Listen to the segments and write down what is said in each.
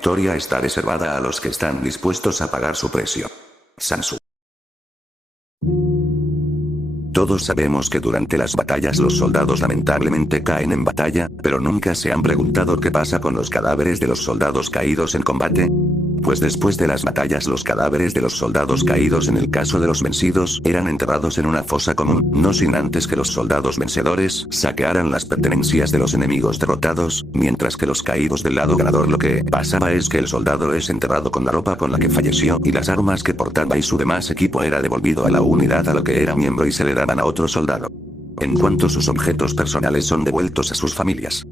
victoria está reservada a los que están dispuestos a pagar su precio. Sun Tzu. Todos sabemos que durante las batallas los soldados lamentablemente caen en batalla, pero nunca se han preguntado qué pasa con los cadáveres de los soldados caídos en combate. Pues después de las batallas los cadáveres de los soldados caídos en el caso de los vencidos eran enterrados en una fosa común, no sin antes que los soldados vencedores saquearan las pertenencias de los enemigos derrotados, mientras que los caídos del lado ganador lo que pasaba es que el soldado es enterrado con la ropa con la que falleció y las armas que portaba y su demás equipo era devolvido a la unidad a lo que era miembro y se le daban a otro soldado. En cuanto sus objetos personales son devueltos a sus familias.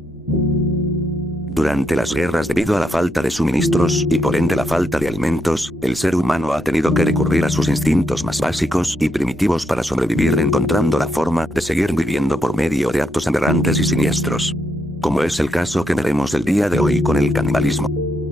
Durante las guerras debido a la falta de suministros y por ende la falta de alimentos, el ser humano ha tenido que recurrir a sus instintos más básicos y primitivos para sobrevivir encontrando la forma de seguir viviendo por medio de actos aberrantes y siniestros. Como es el caso que veremos el día de hoy con el canibalismo.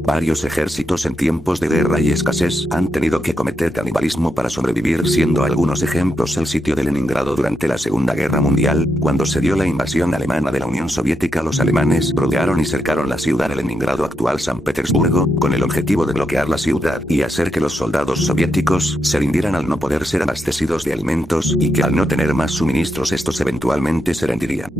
Varios ejércitos en tiempos de guerra y escasez han tenido que cometer canibalismo para sobrevivir, siendo algunos ejemplos el sitio de Leningrado durante la Segunda Guerra Mundial, cuando se dio la invasión alemana de la Unión Soviética. Los alemanes rodearon y cercaron la ciudad de Leningrado, actual San Petersburgo, con el objetivo de bloquear la ciudad y hacer que los soldados soviéticos se rindieran al no poder ser abastecidos de alimentos y que al no tener más suministros estos eventualmente se rendirían.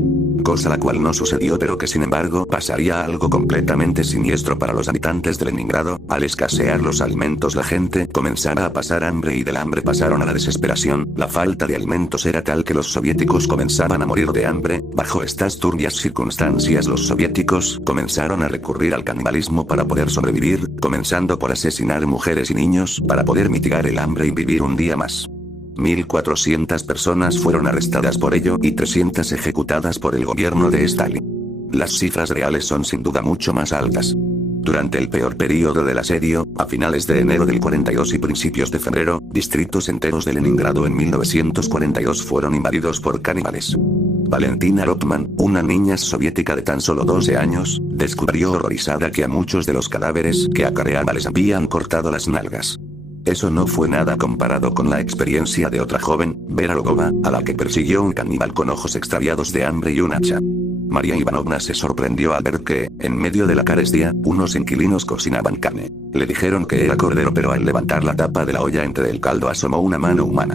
Cosa la cual no sucedió, pero que sin embargo pasaría algo completamente siniestro para los habitantes de Leningrado. Al escasear los alimentos la gente comenzara a pasar hambre y del hambre pasaron a la desesperación. La falta de alimentos era tal que los soviéticos comenzaban a morir de hambre. Bajo estas turbias circunstancias los soviéticos comenzaron a recurrir al canibalismo para poder sobrevivir, comenzando por asesinar mujeres y niños para poder mitigar el hambre y vivir un día más. 1.400 personas fueron arrestadas por ello y 300 ejecutadas por el gobierno de Stalin. Las cifras reales son sin duda mucho más altas. Durante el peor período del asedio, a finales de enero del 42 y principios de febrero, distritos enteros de Leningrado en 1942 fueron invadidos por caníbales. Valentina Rotman, una niña soviética de tan solo 12 años, descubrió horrorizada que a muchos de los cadáveres que acarreaba les habían cortado las nalgas. Eso no fue nada comparado con la experiencia de otra joven, Vera Logova, a la que persiguió un caníbal con ojos extraviados de hambre y un hacha. María Ivanovna se sorprendió al ver que, en medio de la carestía, unos inquilinos cocinaban carne. Le dijeron que era cordero, pero al levantar la tapa de la olla entre el caldo asomó una mano humana.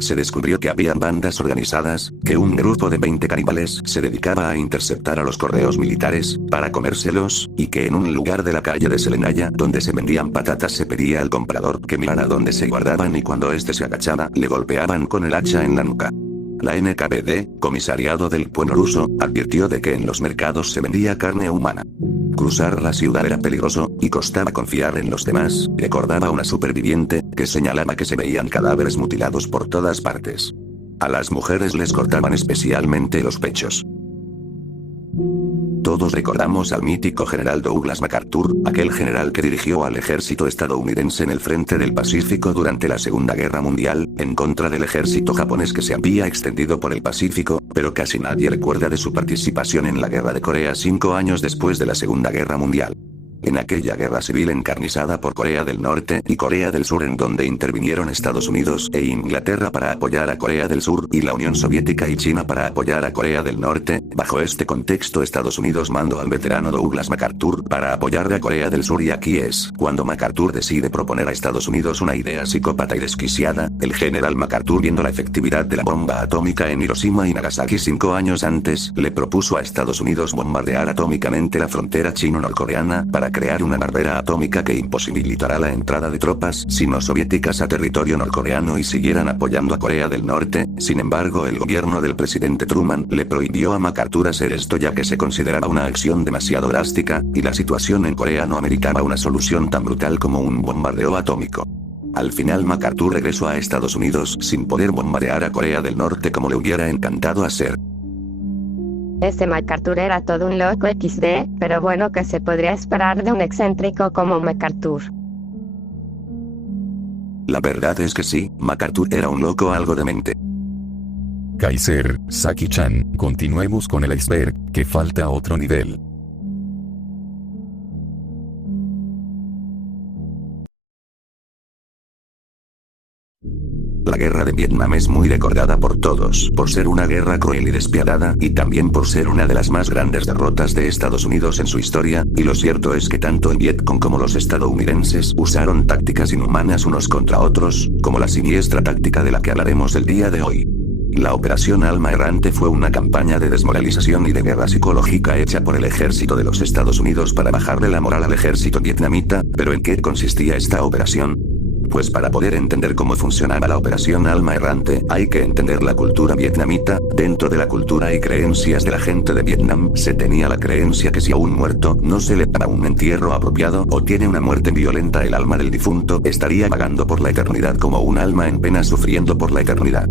Se descubrió que había bandas organizadas, que un grupo de 20 caníbales se dedicaba a interceptar a los correos militares, para comérselos, y que en un lugar de la calle de Selenaya donde se vendían patatas se pedía al comprador que mirara dónde se guardaban y cuando éste se agachaba le golpeaban con el hacha en la nuca. La NKVD, comisariado del pueblo ruso, advirtió de que en los mercados se vendía carne humana. Cruzar la ciudad era peligroso, y costaba confiar en los demás, recordaba una superviviente, que señalaba que se veían cadáveres mutilados por todas partes. A las mujeres les cortaban especialmente los pechos. Todos recordamos al mítico general Douglas MacArthur, aquel general que dirigió al ejército estadounidense en el frente del Pacífico durante la Segunda Guerra Mundial, en contra del ejército japonés que se había extendido por el Pacífico, pero casi nadie recuerda de su participación en la Guerra de Corea 5 años después de la Segunda Guerra Mundial. En aquella guerra civil encarnizada por Corea del Norte y Corea del Sur, en donde intervinieron Estados Unidos e Inglaterra para apoyar a Corea del Sur y la Unión Soviética y China para apoyar a Corea del Norte, bajo este contexto Estados Unidos mandó al veterano Douglas MacArthur para apoyar a Corea del Sur, y aquí es cuando MacArthur decide proponer a Estados Unidos una idea psicópata y desquiciada. El general MacArthur, viendo la efectividad de la bomba atómica en Hiroshima y Nagasaki 5 años antes, le propuso a Estados Unidos bombardear atómicamente la frontera chino-norcoreana para crear una barrera atómica que imposibilitará la entrada de tropas sino-soviéticas a territorio norcoreano y siguieran apoyando a Corea del Norte. Sin embargo, el gobierno del presidente Truman le prohibió a MacArthur hacer esto, ya que se consideraba una acción demasiado drástica, y la situación en Corea no ameritaba una solución tan brutal como un bombardeo atómico. Al final MacArthur regresó a Estados Unidos sin poder bombardear a Corea del Norte como le hubiera encantado hacer. Este MacArthur era todo un loco XD, pero bueno, ¿qué se podría esperar de un excéntrico como MacArthur? La verdad es que sí, MacArthur era un loco algo demente. Kaiser, Saki-chan, continuemos con el iceberg, que falta otro nivel. La guerra de Vietnam es muy recordada por todos, por ser una guerra cruel y despiadada, y también por ser una de las más grandes derrotas de Estados Unidos en su historia, y lo cierto es que tanto el Vietcong como los estadounidenses usaron tácticas inhumanas unos contra otros, como la siniestra táctica de la que hablaremos el día de hoy. La Operación Alma Errante fue una campaña de desmoralización y de guerra psicológica hecha por el ejército de los Estados Unidos para bajarle la moral al ejército vietnamita, pero ¿en qué consistía esta operación? Pues para poder entender cómo funcionaba la Operación Alma Errante, hay que entender la cultura vietnamita. Dentro de la cultura y creencias de la gente de Vietnam, se tenía la creencia que si a un muerto no se le daba un entierro apropiado, o tiene una muerte violenta, el alma del difunto estaría vagando por la eternidad como un alma en pena sufriendo por la eternidad.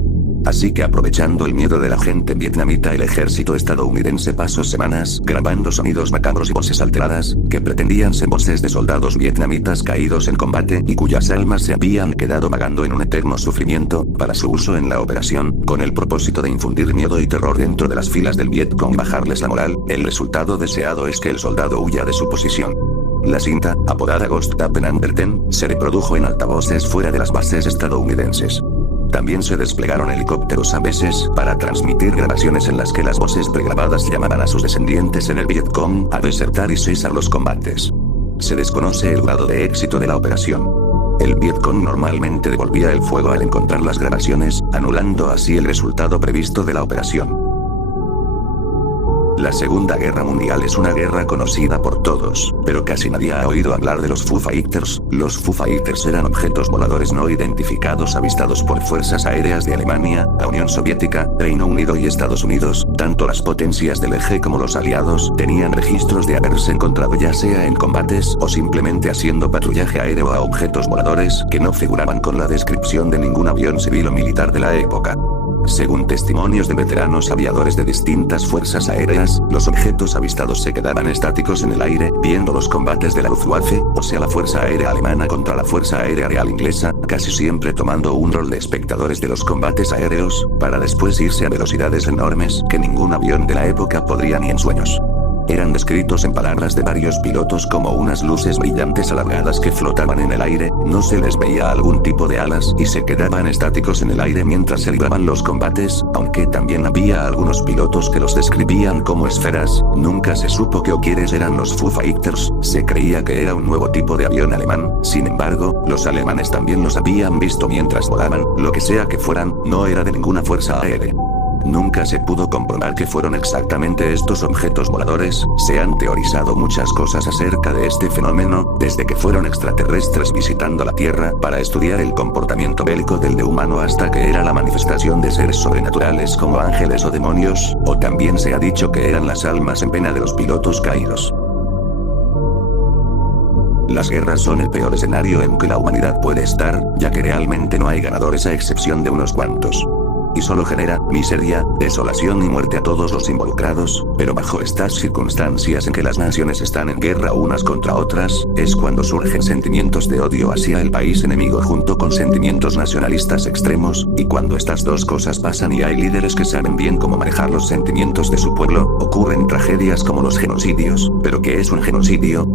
Así que aprovechando el miedo de la gente vietnamita, el ejército estadounidense pasó semanas grabando sonidos macabros y voces alteradas, que pretendían ser voces de soldados vietnamitas caídos en combate y cuyas almas se habían quedado vagando en un eterno sufrimiento, para su uso en la operación, con el propósito de infundir miedo y terror dentro de las filas del Vietcong y bajarles la moral. El resultado deseado es que el soldado huya de su posición. La cinta, apodada Ghost Tape Number 10, se reprodujo en altavoces fuera de las bases estadounidenses. También se desplegaron helicópteros a veces para transmitir grabaciones en las que las voces pregrabadas llamaban a sus descendientes en el Vietcong a desertar y cesar los combates. Se desconoce el grado de éxito de la operación. El Vietcong normalmente devolvía el fuego al encontrar las grabaciones, anulando así el resultado previsto de la operación. La Segunda Guerra Mundial es una guerra conocida por todos, pero casi nadie ha oído hablar de los Foo Fighters. Los Foo Fighters eran objetos voladores no identificados avistados por fuerzas aéreas de Alemania, la Unión Soviética, Reino Unido y Estados Unidos. Tanto las potencias del eje como los aliados tenían registros de haberse encontrado ya sea en combates o simplemente haciendo patrullaje aéreo a objetos voladores que no figuraban con la descripción de ningún avión civil o militar de la época. Según testimonios de veteranos aviadores de distintas fuerzas aéreas, los objetos avistados se quedaban estáticos en el aire, viendo los combates de la Luftwaffe, o sea la Fuerza Aérea Alemana contra la Fuerza Aérea Real Inglesa, casi siempre tomando un rol de espectadores de los combates aéreos, para después irse a velocidades enormes que ningún avión de la época podría ni en sueños. Eran descritos en palabras de varios pilotos como unas luces brillantes alargadas que flotaban en el aire, no se les veía algún tipo de alas y se quedaban estáticos en el aire mientras se libraban los combates, aunque también había algunos pilotos que los describían como esferas. Nunca se supo qué o quiénes eran los Foo Fighters, se creía que era un nuevo tipo de avión alemán. Sin embargo, los alemanes también los habían visto mientras volaban. Lo que sea que fueran, no era de ninguna fuerza aérea. Nunca se pudo comprobar que fueron exactamente estos objetos voladores. Se han teorizado muchas cosas acerca de este fenómeno, desde que fueron extraterrestres visitando la Tierra para estudiar el comportamiento bélico del humano hasta que era la manifestación de seres sobrenaturales como ángeles o demonios, o también se ha dicho que eran las almas en pena de los pilotos caídos. Las guerras son el peor escenario en que la humanidad puede estar, ya que realmente no hay ganadores a excepción de unos cuantos. Y solo genera miseria, desolación y muerte a todos los involucrados, pero bajo estas circunstancias en que las naciones están en guerra unas contra otras, es cuando surgen sentimientos de odio hacia el país enemigo junto con sentimientos nacionalistas extremos, y cuando estas dos cosas pasan y hay líderes que saben bien cómo manejar los sentimientos de su pueblo, ocurren tragedias como los genocidios. ¿Pero qué es un genocidio?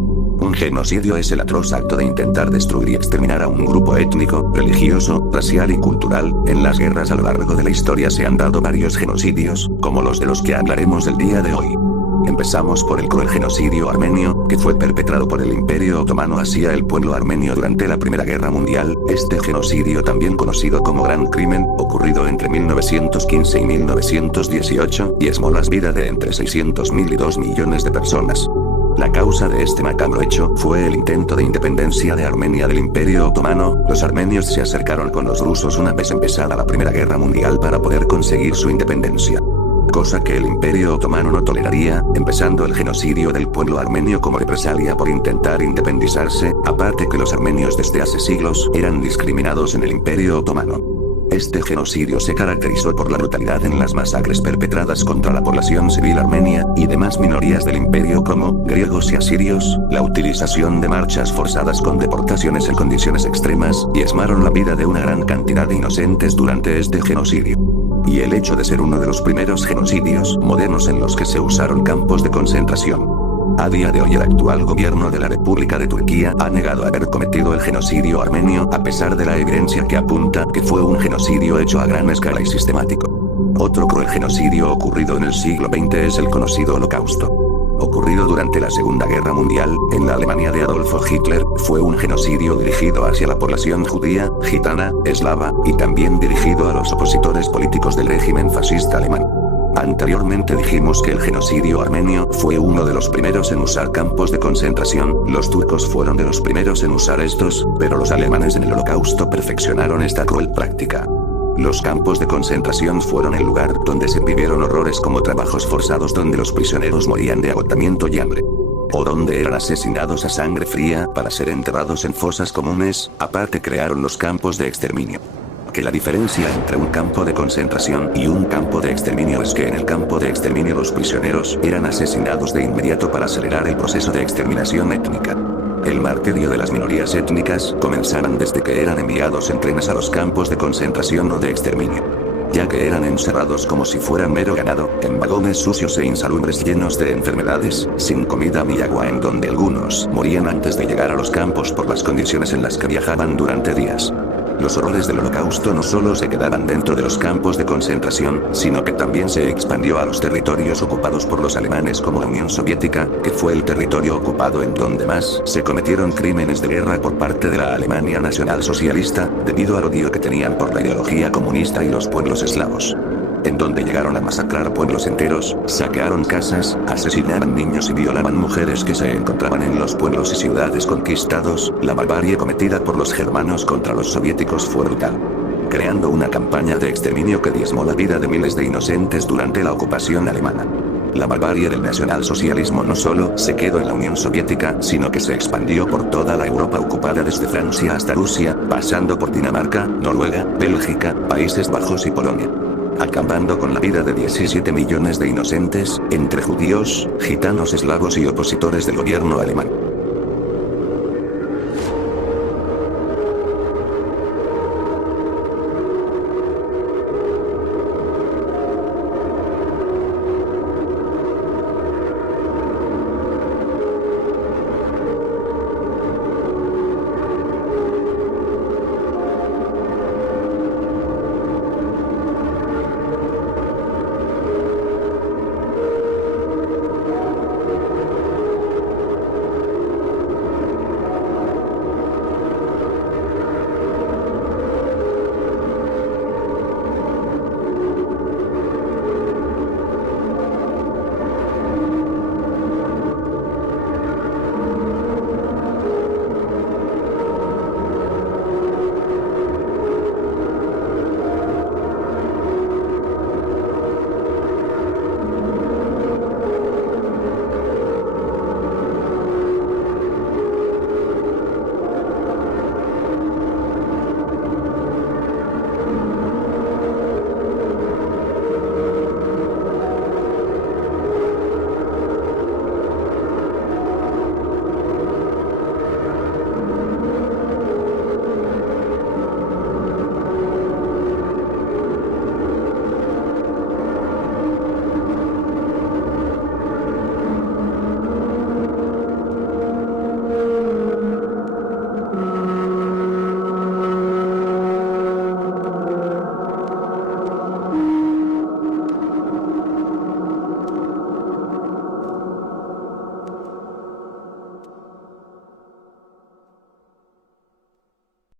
Un genocidio es el atroz acto de intentar destruir y exterminar a un grupo étnico, religioso, racial y cultural. En las guerras a lo largo de la historia se han dado varios genocidios, como los de los que hablaremos el día de hoy. Empezamos por el cruel genocidio armenio, que fue perpetrado por el Imperio Otomano hacia el pueblo armenio durante la Primera Guerra Mundial. Este genocidio, también conocido como Gran Crimen, ocurrido entre 1915 y 1918, diezmó las vidas de entre 600.000 y 2 millones de personas. La causa de este macabro hecho fue el intento de independencia de Armenia del Imperio Otomano. Los armenios se acercaron con los rusos una vez empezada la Primera Guerra Mundial para poder conseguir su independencia. Cosa que el Imperio Otomano no toleraría, empezando el genocidio del pueblo armenio como represalia por intentar independizarse, aparte que los armenios desde hace siglos eran discriminados en el Imperio Otomano. Este genocidio se caracterizó por la brutalidad en las masacres perpetradas contra la población civil armenia y demás minorías del imperio como griegos y asirios, la utilización de marchas forzadas con deportaciones en condiciones extremas, diezmaron la vida de una gran cantidad de inocentes durante este genocidio. Y el hecho de ser uno de los primeros genocidios modernos en los que se usaron campos de concentración. A día de hoy el actual gobierno de la República de Turquía ha negado haber cometido el genocidio armenio a pesar de la evidencia que apunta que fue un genocidio hecho a gran escala y sistemático. Otro cruel genocidio ocurrido en el siglo XX es el conocido Holocausto. Ocurrido durante la Segunda Guerra Mundial, en la Alemania de Adolfo Hitler, fue un genocidio dirigido hacia la población judía, gitana, eslava, y también dirigido a los opositores políticos del régimen fascista alemán. Anteriormente dijimos que el genocidio armenio fue uno de los primeros en usar campos de concentración, los turcos fueron de los primeros en usar estos, pero los alemanes en el Holocausto perfeccionaron esta cruel práctica. Los campos de concentración fueron el lugar donde se vivieron horrores como trabajos forzados donde los prisioneros morían de agotamiento y hambre. O donde eran asesinados a sangre fría para ser enterrados en fosas comunes, aparte crearon los campos de exterminio. Que la diferencia entre un campo de concentración y un campo de exterminio es que en el campo de exterminio los prisioneros eran asesinados de inmediato para acelerar el proceso de exterminación étnica. El martirio de las minorías étnicas comenzaron desde que eran enviados en trenes a los campos de concentración o de exterminio. Ya que eran encerrados como si fueran mero ganado, en vagones sucios e insalubres llenos de enfermedades, sin comida ni agua en donde algunos morían antes de llegar a los campos por las condiciones en las que viajaban durante días. Los horrores del Holocausto no solo se quedaban dentro de los campos de concentración, sino que también se expandió a los territorios ocupados por los alemanes como la Unión Soviética, que fue el territorio ocupado en donde más se cometieron crímenes de guerra por parte de la Alemania nacionalsocialista, debido al odio que tenían por la ideología comunista y los pueblos eslavos. En donde llegaron a masacrar pueblos enteros, saquearon casas, asesinaban niños y violaban mujeres que se encontraban en los pueblos y ciudades conquistados. La barbarie cometida por los germanos contra los soviéticos fue brutal, creando una campaña de exterminio que diezmó la vida de miles de inocentes durante la ocupación alemana. La barbarie del nacionalsocialismo no solo se quedó en la Unión Soviética, sino que se expandió por toda la Europa ocupada desde Francia hasta Rusia, pasando por Dinamarca, Noruega, Bélgica, Países Bajos y Polonia, acabando con la vida de 17 millones de inocentes, entre judíos, gitanos eslavos y opositores del gobierno alemán.